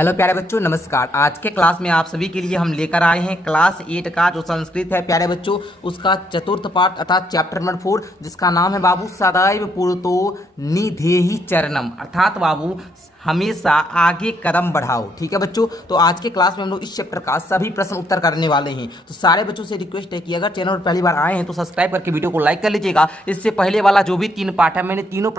Hello प्यारे बच्चों, नमस्कार। आज के क्लास में आप सभी के लिए हम लेकर आए हैं क्लास 8 का जो संस्कृत है प्यारे बच्चों, उसका चतुर्थ पाठ अर्थात चैप्टर नंबर 4, जिसका नाम है बाबू सदैव पुरतो निधेहि चरणम, अर्थात बाबू हमेशा आगे कदम बढ़ाओ। ठीक है बच्चों, तो आज के क्लास में हम लोग इस चैप्टर का सभी प्रश्न उत्तर करने वाले हैं। तो सारे बच्चों से रिक्वेस्ट है कि अगर चैनल पर पहली बार आए हैं तो सब्सक्राइब करके वीडियो को लाइक कर लीजिएगा। इससे पहले वाला जो भी 3 पार्ट है, मैंने तीनों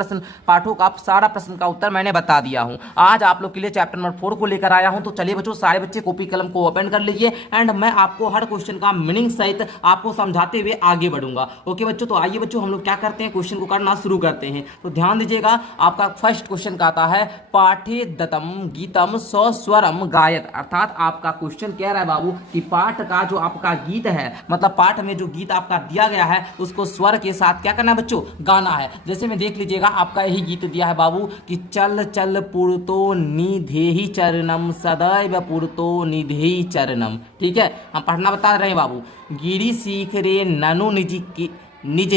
पाठों का सारा प्रश्न का उत्तर मैंने बता दिया हूँ। आज आप लोग के लिए चैप्टर नंबर 4 को लेकर आया हूँ। तो चलिए बच्चों, सारे बच्चे कॉपी कलम को ओपन कर लीजिए एंड मैं आपको हर क्वेश्चन का मीनिंग सहित आपको समझाते हुए आगे बढ़ूंगा। ओके बच्चों, तो आइए बच्चों हम लोग क्या करते हैं, क्वेश्चन को करना शुरू करते हैं। तो ध्यान दीजिएगा, आपका फर्स्ट क्वेश्चन का आता है पाठे दत्तम गीतम सस्वरम गायत, अर्थात आपका क्वेश्चन कह रहा है बाबू कि पाठ का जो आपका गीत है, मतलब पाठ में जो गीत आपका दिया गया है उसको स्वर के साथ क्या करना है बच्चों, गाना है। जैसे में देख लीजिएगा, आपका यही गीत दिया है बाबू कि चल चल पुरतो निधेहि चरणम सदैव पुरतो निधेहि चरणम। ठीक है, हम पढ़ना बता रहे हैं बाबू। गिरि सीख रे ननु निज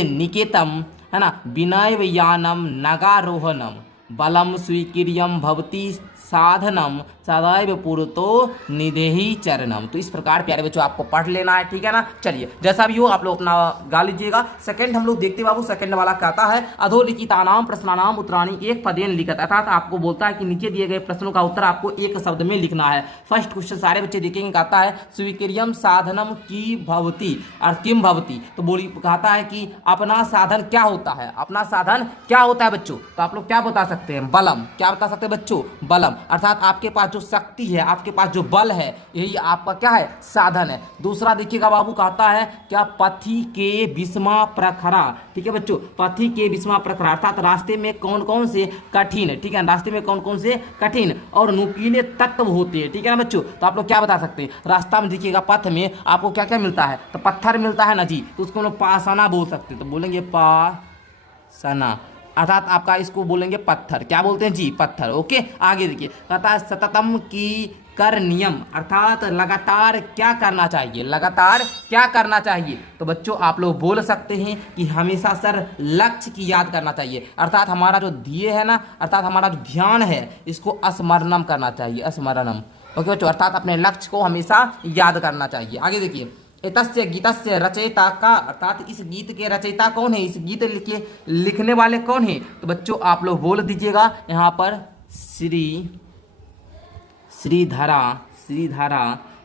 निकेतम, है ना, विनय यानम नगारोहनम बलम स्वीक्रियम भवती साधनम सदैव पुरतो निधेहि चरणम। तो इस प्रकार प्यारे बच्चों आपको पढ़ लेना है। ठीक है ना, चलिए जैसा भी हो आप लोग अपना गा लीजिएगा। सेकंड हम लोग देखते बाबू, सेकंड वाला कहता है अधोलिखितानाम प्रश्नानाम उत्तराणी एक पदेन लिखत, अर्थात आपको बोलता है कि नीचे दिए गए प्रश्नों का उत्तर आपको एक शब्द में लिखना है। फर्स्ट क्वेश्चन सारे बच्चे देखेंगे, कहता है स्वीक्रियम साधनम की भवती और किम भवती। तो बोली कहता है कि अपना साधन क्या होता है, अपना साधन क्या होता है बच्चों। तो आप लोग क्या बता सकते हैं, बलम। क्या बता सकते हैं बच्चों, बलम, अर्थात आपके पास जो शक्ति है, आपके पास जो बल है, यही आपका क्या है, साधन है। दूसरा देखिएगा बाबू, कहता है क्या पथि के विस्मा प्रखरा। ठीक है बच्चों, पथि के विस्मा प्रखरा, अर्थात रास्ते में कौन कौन से कठिन, ठीक है, रास्ते में कौन कौन से कठिन और नुकीले तत्व होते हैं। ठीक है ना बच्चों, तो आप लोग क्या बता सकते हैं, रास्ता में देखिएगा पथ में आपको क्या क्या मिलता है, तो पत्थर मिलता है ना जी, तो उसको हम लोग पासना बोल सकते हैं। तो बोलेंगे पासना, अर्थात आपका इसको बोलेंगे पत्थर। क्या बोलते हैं जी, पत्थर। ओके, आगे देखिए, कहता है सततम की कर नियम, अर्थात लगातार क्या करना चाहिए, लगातार क्या करना चाहिए। तो बच्चों आप लोग बोल सकते हैं कि हमेशा सर लक्ष्य की याद करना चाहिए, अर्थात हमारा जो ध्येय है ना, अर्थात हमारा जो ध्यान है, इसको स्मरणम करना चाहिए, स्मरणम। ओके बच्चों, अर्थात अपने लक्ष्य को हमेशा याद करना चाहिए। आगे देखिए, एतस्य गीतस्य रचयिता का, अर्थात इस गीत के रचयिता कौन है, इस गीत के लिखने वाले कौन है। तो बच्चों आप लोग बोल दीजिएगा यहाँ पर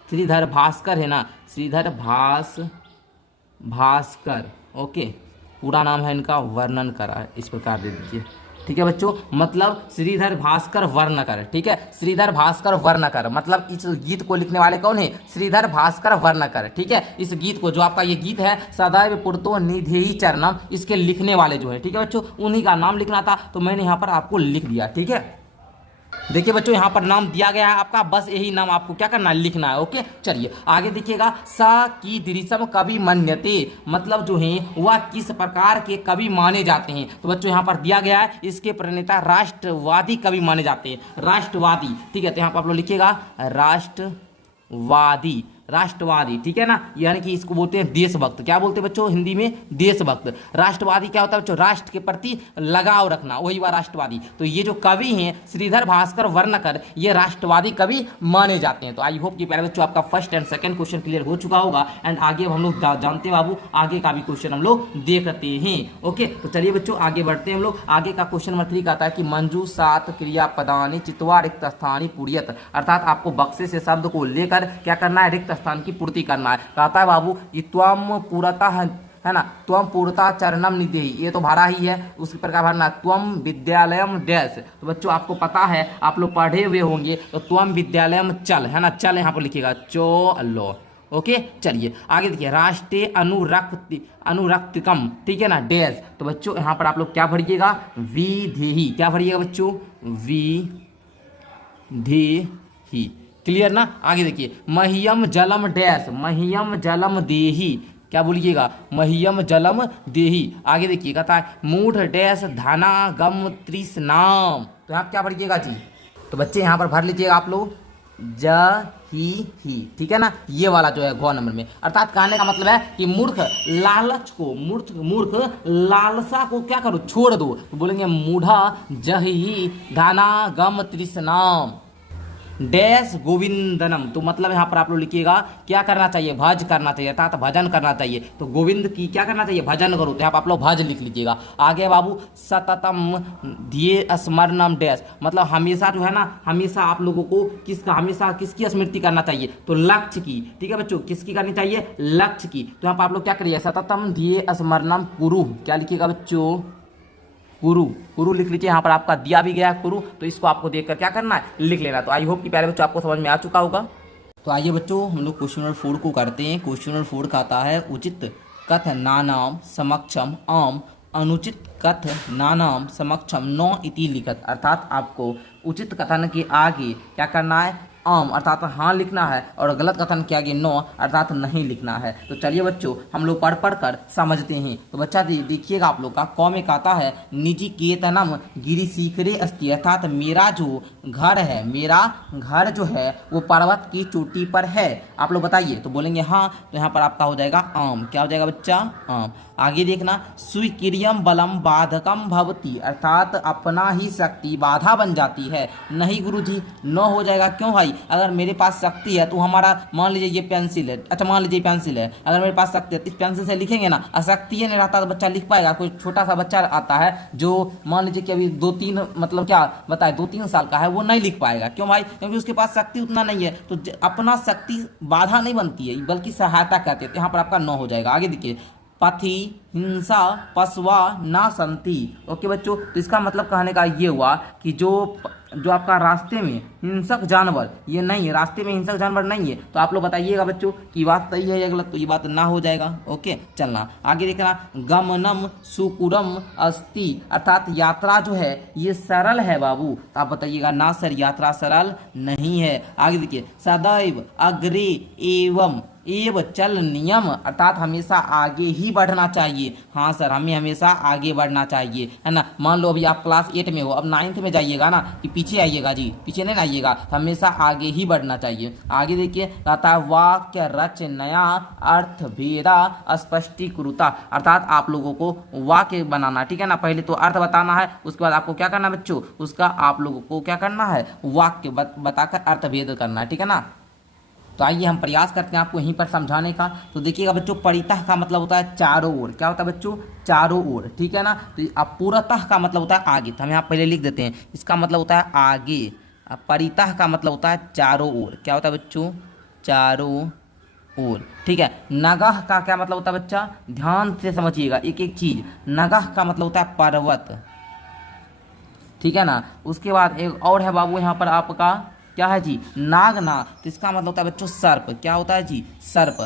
श्रीधर भास्कर है ना, श्रीधर भास्कर। ओके, पूरा नाम है इनका वर्णन करा, इस प्रकार दे दीजिए। ठीक है बच्चों, मतलब श्रीधर भास्कर वर्णकर। ठीक है, श्रीधर भास्कर वर्णकर, मतलब इस गीत को लिखने वाले कौन है, श्रीधर भास्कर वर्णकर। ठीक है, इस गीत को, जो आपका ये गीत है सदैव पुरतो निधेहि चरणम, इसके लिखने वाले जो है, ठीक है बच्चों, उन्हीं का नाम लिखना था, तो मैंने यहाँ पर आपको लिख दिया। ठीक है, देखिए बच्चों यहाँ पर नाम दिया गया है आपका, बस यही नाम आपको क्या करना है, लिखना है। ओके, चलिए आगे देखिएगा, सा की दृश्यम कवि मन्यते, मतलब जो है वह किस प्रकार के कवि माने जाते हैं। तो बच्चों यहाँ पर दिया गया है, इसके प्रणेता राष्ट्रवादी कवि माने जाते हैं, राष्ट्रवादी। ठीक है, तो यहाँ पर आप लोग लिखिएगा राष्ट्रवादी, राष्ट्रवादी। ठीक है ना, यानी कि इसको बोलते हैं देशभक्त। क्या बोलते हैं बच्चों हिंदी में, देशभक्त। राष्ट्रवादी क्या होता है बच्चों, राष्ट्र के प्रति लगाव रखना, वही हुआ राष्ट्रवादी। तो ये जो कवि हैं श्रीधर भास्कर वर्णकर, ये राष्ट्रवादी कवि माने जाते हैं। तो आई होप कि प्यारे बच्चों आपका first and second question clear हो चुका होगा एंड आगे हम लोग जानते हैं बाबू, आगे का भी क्वेश्चन हम लोग देखते हैं। ओके, तो चलिए बच्चों आगे बढ़ते हैं हम लोग। आगे का क्वेश्चन नंबर 3 आता है कि मंजू सात क्रियापदानी चित्वा रिक्त स्थानी पूर्यत, अर्थात आपको बक्से से शब्द को लेकर क्या करना है, रिक्त स्थान की पूर्ति करना है। कहता है बाबू कि त्वम पूरता है ना, त्वम पूर्ता चरणम निधेहि, ये तो भरा ही है, उसी प्रकार भरना त्वम विद्यालयम डैश। तो बच्चों आपको पता है, आप लोग पढ़े हुए होंगे, तो त्वम विद्यालयम चल, है ना, चल यहाँ पर लिखिएगा चलो। ओके, चलिए आगे देखिए, राष्ट्रीय अनुरक्तिकम, ठीक है ना, डैश। तो बच्चों यहाँ पर आप लोग क्या भरिएगा, विधेहि। क्या भरिएगा बच्चों, विधेहि। क्लियर ना, आगे देखिए, मह्यम जलम डैश, मह्यम जलम देहि। क्या बोलिएगा, मह्यम जलम देहि। आगे देखिए, कहता है मूढ़ डैश धना गम तृष्णाम। तो यहाँ क्या भरिएगा जी, तो बच्चे यहाँ पर भर लीजिएगा आप लोग ही। ठीक है ना, ये वाला जो है गौ नंबर में, अर्थात कहने का मतलब है कि मूर्ख लालच को, मूर्ख लालसा को क्या करो, छोड़ दो। तो बोलेंगे मूढ़ा जहि धाना गम तृष्णाम। डैश गोविंदनम, तो मतलब यहाँ पर आप लोग लिखिएगा क्या करना चाहिए, भज करना चाहिए अर्थात भजन करना चाहिए। तो गोविंद की क्या करना चाहिए, भजन करो, तो यहाँ पर आप लोग भज लिख लीजिएगा। आगे बाबू सततम ध्येय स्मरणम डैश, मतलब हमेशा जो है ना, हमेशा आप लोगों को हमेशा किसकी स्मृति करना चाहिए, तो लक्ष्य की। ठीक है बच्चों, किसकी करनी चाहिए, लक्ष्य की। तो यहाँ पर आप लोग क्या करिए, सततम ध्येय स्मरणम कुरु, क्या लिखिएगा बच्चों, कुरु, कुरु लिख लीजिए। यहाँ पर आपका दिया भी गया है कुरु, तो इसको आपको देखकर क्या करना है, लिख लेना। तो आई होप कि प्यारे बच्चों आपको समझ में आ चुका होगा। तो आइए बच्चों हम लोग क्वेश्चन नंबर 4 को करते हैं। क्वेश्चन नंबर 4 का आता है उचित कथ नानाम समक्षम आम अनुचित कथ नानाम समक्षम न इति लिखत, अर्थात आपको उचित कथन के आगे क्या करना है, आम अर्थात हाँ लिखना है, और गलत कथन के आगे नो अर्थात नहीं लिखना है। तो चलिए बच्चों हम लोग पढ़ कर समझते हैं। तो बच्चा देखिएगा आप लोग का कौ में कहता है निजी केतनम गिरी सीखरे अस्ति, अर्थात मेरा जो घर है, मेरा घर जो है वो पर्वत की चोटी पर है। आप लोग बताइए, तो बोलेंगे हाँ, तो यहाँ पर आपका हो जाएगा आम। क्या हो जाएगा बच्चा, आम। आगे देखना स्वीक्रियम बलम बाधकम भवती, अर्थात अपना ही शक्ति बाधा बन जाती है। नहीं गुरुजी, नो हो जाएगा। क्यों भाई, अगर मेरे पास शक्ति है तो हमारा, मान लीजिए ये पेंसिल है, अच्छा मान लीजिए पेंसिल है, अगर मेरे पास शक्ति है इस पेंसिल से लिखेंगे ना, अशक्ति नहीं रहता तो बच्चा लिख पाएगा। कोई छोटा सा बच्चा आता है जो मान लीजिए कि अभी 2-3 मतलब क्या बताए 2-3 साल का है, वो नहीं लिख पाएगा। क्यों भाई, क्योंकि उसके पास शक्ति उतना नहीं है। तो अपना शक्ति बाधा नहीं बनती है, बल्कि सहायता करती है। तो यहाँ पर आपका नो हो जाएगा। आगे देखिए पथि हिंसा पशवा ना संति। ओके बच्चों, तो इसका मतलब कहने का ये हुआ कि जो आपका रास्ते में हिंसक जानवर ये नहीं है, रास्ते में हिंसक जानवर नहीं है। तो आप लोग बताइएगा बच्चों कि बात सही है या गलत, तो ये बात ना हो जाएगा। ओके चलना आगे देखना गमनम सुकुरम अस्ति, अर्थात यात्रा जो है ये सरल है बाबू। तो आप बताइएगा ना सर, यात्रा सरल नहीं है। आगे देखिए सदैव अग्रे एवं एव चल नियम, अर्थात हमेशा आगे ही बढ़ना चाहिए। हाँ सर, हमें हमेशा आगे बढ़ना चाहिए, है ना। मान लो अभी आप क्लास 8 में हो, अब 9th में जाइएगा ना, कि पीछे आइएगा जी, पीछे नहीं आइएगा, हमेशा आगे ही बढ़ना चाहिए। आगे देखिए कहता है वाक्य रच नया अर्थ भेदा स्पष्टीकृता, अर्थात आप लोगों को वाक्य बनाना, ठीक है ना। पहले तो अर्थ बताना है, उसके बाद आपको क्या करना है बच्चों, उसका आप लोगों को क्या करना है, वाक्य बताकर अर्थ भेद करना है, ठीक है ना। तो आइए हम प्रयास करते हैं आपको यहीं पर समझाने का। तो देखिएगा बच्चों परितः का मतलब होता है चारों ओर, क्या होता है बच्चों, चारों ओर, ठीक है ना। तो अब पूर्वतः का मतलब होता है आगे, तो हम यहाँ पहले लिख देते हैं, इसका मतलब होता है आगे। अब परितः का मतलब होता है चारों ओर, क्या होता है बच्चों, चारों ओर, ठीक है। नगह का क्या मतलब होता है बच्चा, ध्यान से समझिएगा एक एक चीज। नगह का मतलब होता है पर्वत, ठीक है ना। उसके बाद एक और है बाबू यहाँ पर आपका क्या है जी, नागना, तो इसका मतलब होता है बच्चों सर्प, क्या होता है जी, सर्प।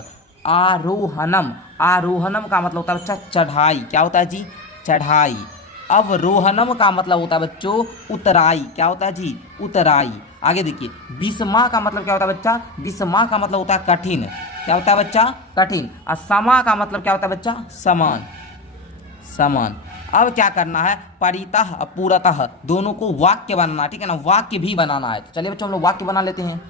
आरोहणम, आरोहणम का मतलब होता है बच्चा चढ़ाई, क्या होता है जी, चढ़ाई। अवरोहणम का मतलब होता है बच्चों उतराई, क्या होता है जी, उतराई। आगे देखिए विषमा का मतलब क्या होता है बच्चा, विषमा का मतलब होता है कठिन, क्या होता है बच्चा, कठिन। और समा का मतलब क्या होता है बच्चा, समान, समान। अब क्या करना है, परितः पूरतः दोनों को वाक्य बनाना, ठीक है ना, वाक्य भी बनाना है। तो चलिए बच्चों हम लोग वाक्य बना लेते हैं।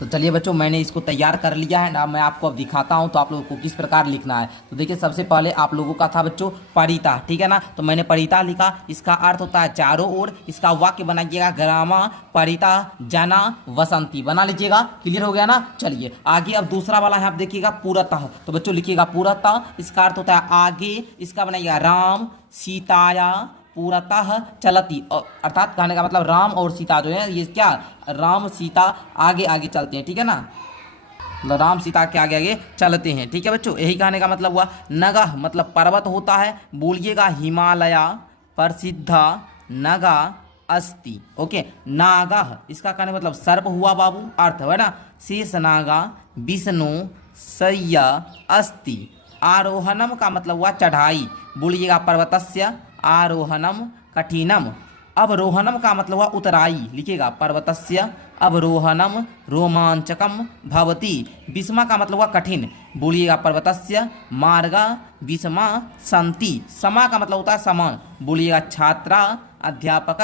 तो चलिए बच्चों मैंने इसको तैयार कर लिया है ना, मैं आपको अब दिखाता हूं तो आप लोगों को किस प्रकार लिखना है। तो देखिए सबसे पहले आप लोगों का था बच्चों परिता, ठीक है ना। तो मैंने परिता लिखा, इसका अर्थ होता है चारों ओर। इसका वाक्य बनाइएगा ग्रामा परिता जना वसंती, बना लीजिएगा। क्लियर हो गया ना। चलिए आगे अब दूसरा वाला है, आप देखिएगा पूरतः। तो बच्चों लिखिएगा पूरतः, इसका अर्थ होता है आगे। इसका बनाइएगा राम सीताया पूरतः चलती, अर्थात कहने का मतलब राम और सीता जो है ये क्या, राम सीता आगे आगे चलते हैं, ठीक है ना, मतलब राम सीता के आगे आगे चलते हैं, ठीक है बच्चों, यही कहने का मतलब हुआ। नगह मतलब पर्वत होता है, बोलिएगा हिमालय प्रसिद्ध नगा अस्ति। ओके नागा, इसका कहने मतलब सर्प हुआ बाबू, अर्थ है ना, शेष नागा विष्णु सय्या अस्ति। आरोहणम का मतलब हुआ चढ़ाई, बोलिएगा पर्वतस्य आरोहणम कठिनम। अवरोहणम का मतलब हुआ उतराई, लिखिएगा पर्वतस्य अवरोहणम रोमांचकम भवति। विषमा का मतलब हुआ कठिन, बोलिएगा पर्वतस्य मार्गा विषमा संति। समा का मतलब होता है समान, बोलिएगा छात्रा अध्यापक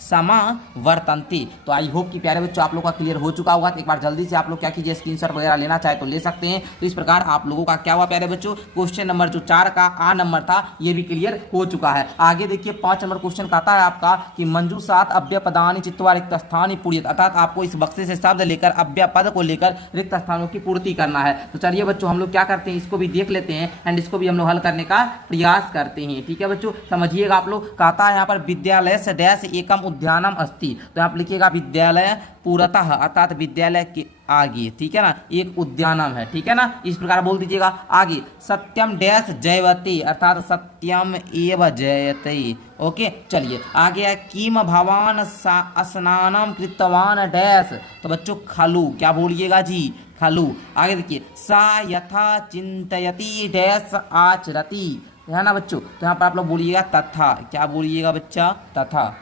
समावर्तन्ते। तो आई होप कि प्यारे बच्चों आप लोग का क्लियर हो चुका होगा। तो एक बार जल्दी से आप लोग क्या कीजिए, स्क्रीनशॉट वगैरह लेना चाहे तो ले सकते हैं। तो इस प्रकार आप लोगों का क्या हुआ प्यारे बच्चों, क्वेश्चन नंबर जो 4 का आ नंबर था ये भी क्लियर हो चुका है। आगे देखिए 5 नंबर क्वेश्चन कहता है आपका कि मंजू सात अव्यय पदानि चित्वा रिक्त स्थानी पूर्यत, अर्थात आपको इस बक्से से शब्द लेकर अव्यय पद को लेकर रिक्त स्थानों की पूर्ति करना है। तो चलिए बच्चों हम लोग क्या करते हैं, इसको भी देख लेते हैं एंड इसको भी हम लोग हल करने का प्रयास करते हैं। ठीक है बच्चों, समझिएगा आप लोग। कहता है यहाँ पर विद्यालय से डैश एकम उद्यानम अस्ति, तो आप लिखिएगा विद्यालय पूरतः अर्थात विद्यालय के आगे, ठीक है ना, एक उद्यानम है, ठीक है ना, इस प्रकार बोल दीजिएगा। आगे सत्यम डैश जयवती अर्थात सत्यम एव जयते। ओके चलिए आगे है किम भवान स्नानम कृतवान डैश, तो बच्चों खलु, क्या बोलिएगा जी, खलु। आगे देखिए सा यथा चिंतयति डैश आचरति, है ना बच्चों, तो यहाँ पर आप लोग बोलिएगा तथा, क्या बोलिएगा बच्चा, तथा।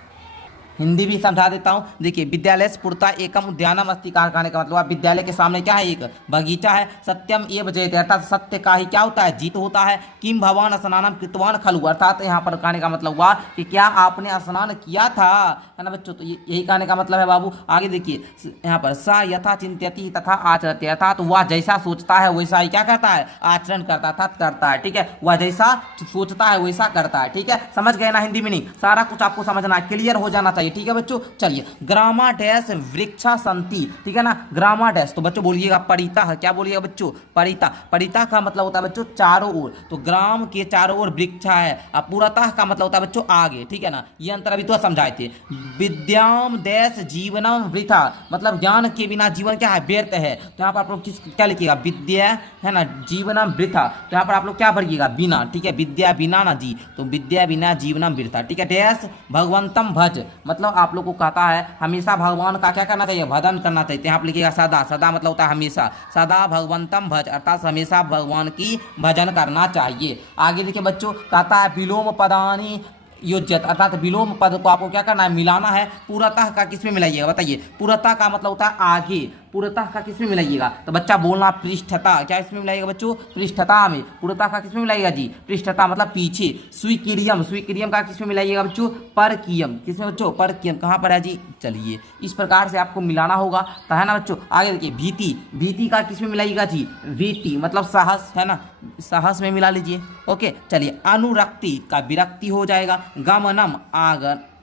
हिंदी भी समझा देता हूँ। देखिए विद्यालय स्फुरता एकम उद्यानम अस्ति का कहने का मतलब विद्यालय के सामने क्या है, एक बगीचा है। सत्यम एव जयते अर्थात सत्य का ही क्या होता है, जीत होता है। किम भवान स्नानम कृतवान खलु अर्थात यहाँ पर कहने का मतलब हुआ कि क्या आपने स्नान किया था, है ना बच्चों, तो यही कहने का मतलब है बाबू। आगे देखिए यहाँ पर सा यथा चिंत्यति तथा आचरते अर्थात वह जैसा सोचता है वैसा ही क्या करता है, आचरण करता है, करता है, ठीक है, वह जैसा सोचता है वैसा करता है। ठीक है, समझ गए ना हिंदी में, नहीं सारा कुछ आपको समझना है, क्लियर हो जाना चाहिए। ठीक है बच्चों, चलिए ग्रामा डैश वृक्षा संति, ठीक है ना, ग्रामा डैश, तो बच्चों बोलिएगा परिता है, क्या बोलिएगा बच्चों, परिता। परिता का मतलब होता है बच्चों चारों ओर, तो ग्राम के चारों ओर वृक्षा है। अब पूर्णतः का मतलब होता है बच्चों आगे, ठीक है ना, ये अंतर अभी तो समझाए थे। विद्याम डैश जीवनम वृथा मतलब ज्ञान के बिना जीवन क्या है, व्यर्थ है। तो यहाँ पर आप लोग क्या लिखिएगा, विद्या है ना, जीवनम वृथा, तो यहाँ पर आप लोग क्या भरिएगा, बिना, ठीक है, विद्या बिना ना जी, तो विद्या बिना जीवनम वृथा। ठीक है, डैश भगवंतम भज मतलब आप लोग को कहता है हमेशा भगवान का क्या करना चाहिए, भजन करना चाहिए। यहाँ पर लिखिएगा सदा, सदा मतलब होता है हमेशा, सदा भगवंतम भज अर्थात हमेशा भगवान की भजन करना चाहिए। आगे देखिए बच्चों, कहता है विलोम पदानी योज्यत अर्थात विलोम पद को आपको क्या करना है, मिलाना है। पूर्णतः का किसमें मिलाइएगा, बताइए, पूर्णतः का मतलब होता है आगे, पूर्णतः का किसमें मिलाइएगा, तो बच्चा बोलना पृष्ठता, क्या इसमें मिलाइएगा बच्चों, पृष्ठता में। पूर्णतः का किसमें मिलाइएगा जी, पृष्ठता मतलब पीछे। स्वीक्रियम, स्वीक्रियम का किसमें मिलाइएगा बच्चों, परकीयम, किसमें बच्चों, परकीयम, कहाँ पर है जी, चलिए इस प्रकार से आपको मिलाना होगा, तो है ना बच्चों। आगे देखिए भीति, भीति का किसमें मिलाइएगा जी, वीति मतलब साहस, है ना, साहस में मिला लीजिए। ओके चलिए अनुरक्ति का विरक्ति हो जाएगा। गमनम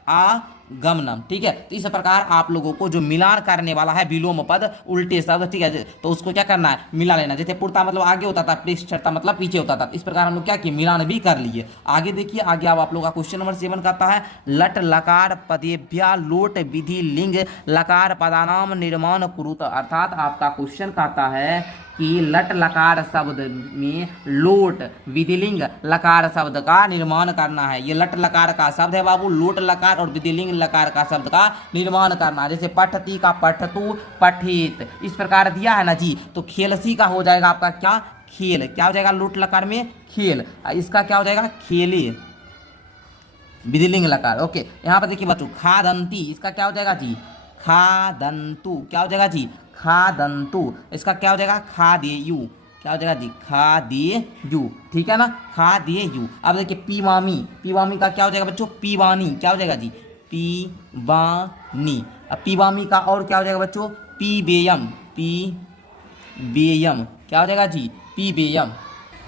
आगमनम, ठीक है, तो इस प्रकार आप लोगों को जो मिलान करने वाला है विलोम पद उल्टे शब्द, ठीक है, तो उसको क्या करना है, मिला लेना। जैसे पूर्ता मतलब आगे होता था, पृष्ठता मतलब पीछे होता था, इस प्रकार हम लोग क्या किए, मिलान भी कर लिए। आगे देखिए, आगे आप लोग का क्वेश्चन नंबर 7 कहता है लट लकार पदेभ्या लोट विधि लिंग लकार पदानाम निर्माण कुरुत अर्थात आपका क्वेश्चन कहता है कि लट लकार शब्द में लोट विधिलिंग लकार शब्द का निर्माण करना है। ये लट लकार का शब्द है बाबू, लोट लकार और विधिलिंग लकार का शब्द का निर्माण करना है। जैसे पठती का पठतु पठित, इस प्रकार दिया है ना जी, तो खेलसी का हो जाएगा आपका क्या, खेल, क्या हो जाएगा लोट लकार में, खेल, इसका क्या हो जाएगा, खेले, विधिलिंग लकार। ओके, यहाँ पर देखिए बच्चों खादंती, इसका क्या हो जाएगा जी, खादंतु, क्या हो जाएगा जी, खादंतु, इसका क्या हो जाएगा, खादेयु, क्या हो जाएगा जी, खादेयु, ठीक है ना, खादेयु। अब देखिए पीवामी, पीवामी का क्या हो जाएगा बच्चों, पीवानी, क्या हो जाएगा जी, पीवानी। अब पीवामी का और क्या हो जाएगा बच्चों, पीबेयम, पीबेयम, क्या हो जाएगा जी, पीबेयम।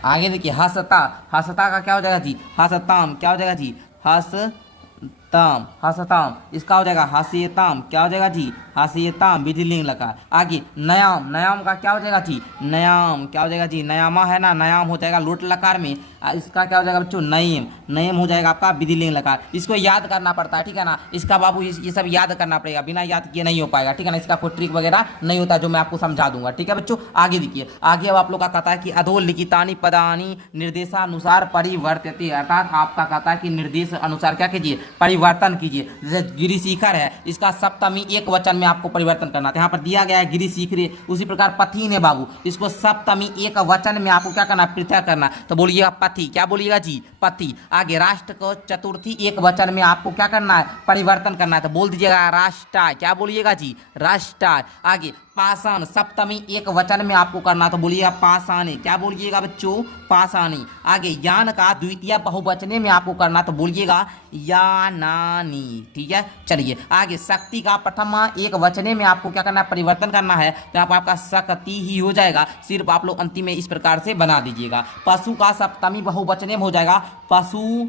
आगे देखिए हसता, हसता का क्या हो जाएगा जी, हसताम, क्या हो जाएगा जी, हसताम, हसताम, इसका हो जाएगा हसेताम, क्या हो जाएगा जी, हसेताम, विधिलिंग लकार। आगे नयाम, नयाम का क्या हो जाएगा जी, नयाम, क्या हो जाएगा जी, नयामा है ना, नयाम हो जाएगा लोट लकार में, इसका क्या हो जाएगा बच्चों, नयम, नयम हो जाएगा आपका विधिलिंग लकार। इसको याद करना पड़ता है, ठीक है ना, इसका बाबू ये सब याद करना पड़ेगा, बिना याद किए नहीं हो पाएगा, ठीक है ना, इसका कोई ट्रिक वगैरह नहीं होता जो मैं आपको समझा दूंगा, ठीक है बच्चों। आगे देखिए, आगे अब आप लोग का कहता है कि अधोलिखितानि पदानि निर्देशानुसार परिवर्त्यते अर्थात आपका कहता है कि निर्देश अनुसार क्या कीजिए, परिवर्तन कीजिए। जैसे गिरिशिखर है, इसका सप्तमी एक वचन में आपको परिवर्तन करना है, यहाँ पर दिया गया है गिरिशिखरे, उसी प्रकार पथिन है बाबू, इसको सप्तमी एक वचन में आपको क्या करना, पृथक करना, तो बोलिएगा पति, क्या बोलिएगा जी, पति। आगे राष्ट्र को चतुर्थी एक वचन में आपको क्या करना है, परिवर्तन करना है, तो बोल दीजिएगा राष्ट्र, क्या बोलिएगा जी, राष्ट्र। आगे पाषाण सप्तमी एक वचन में आपको करना, तो बोलिएगा पाषाणी। क्या बोलिएगा बच्चों? पाषाणी। आगे यान का द्वितीय बहुवचने में आपको करना, तो बोलिएगा यानानी। ठीक है, चलिए आगे शक्ति का प्रथम एक वचने में आपको क्या करना है? परिवर्तन करना है, तो यहाँ पर आपका शक्ति ही हो जाएगा। सिर्फ आप लोग अंतिम में इस प्रकार से बना दीजिएगा। पशु का सप्तमी बहुवचने में हो जाएगा पशु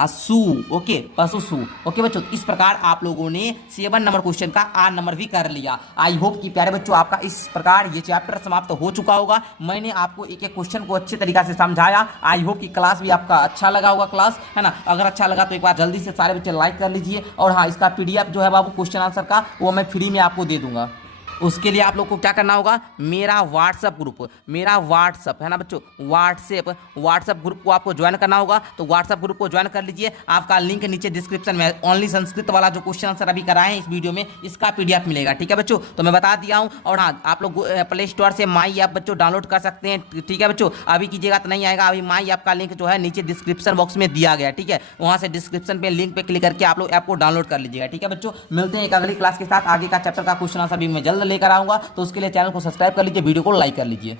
असु। ओके, पशु सु। ओके बच्चों, इस प्रकार आप लोगों ने 7 नंबर क्वेश्चन का 8 नंबर भी कर लिया। आई होप कि प्यारे बच्चों आपका इस प्रकार ये चैप्टर समाप्त हो चुका होगा। मैंने आपको एक एक क्वेश्चन को अच्छे तरीके से समझाया। आई होप कि क्लास भी आपका अच्छा लगा होगा क्लास, है ना। अगर अच्छा लगा तो एक बार जल्दी से सारे बच्चे लाइक कर लीजिए। और हाँ, इसका PDF जो है बाबू क्वेश्चन आंसर का, वो मैं फ्री में आपको दे दूंगा। उसके लिए आप लोग को क्या करना होगा? मेरा व्हाट्सअप ग्रुप, मेरा व्हाट्सअप है ना बच्चों, व्हाट्सअप ग्रुप को आपको ज्वाइन करना होगा। तो व्हाट्सअप ग्रुप को ज्वाइन कर लीजिए। आपका लिंक नीचे डिस्क्रिप्शन में, ओनली संस्कृत वाला जो क्वेश्चन आंसर अभी कराए हैं इस वीडियो में, इसका PDF मिलेगा। ठीक है बच्चों, तो मैं बता दिया हूँ। और हाँ, आप लोग प्ले स्टोर से माई ऐप बच्चों डाउनलोड कर सकते हैं। ठीक है बच्चों, अभी कीजिएगा तो नहीं आएगा। अभी माई ऐप का लिंक जो है नीचे डिस्क्रिप्शन बॉक्स में दिया गया। ठीक है, वहाँ से डिस्क्रिप्शन पे लिंक पे क्लिक करके आप लोग ऐप को डाउनलोड कर लीजिएगा। ठीक है बच्चों, मिलते हैं एक अगली क्लास के साथ। आगे का चैप्टर का क्वेश्चन आंसर भी मैं जल्द लेकर आऊँगा। तो उसके लिए चैनल को सब्सक्राइब कर लीजिए, वीडियो को लाइक कर लीजिए।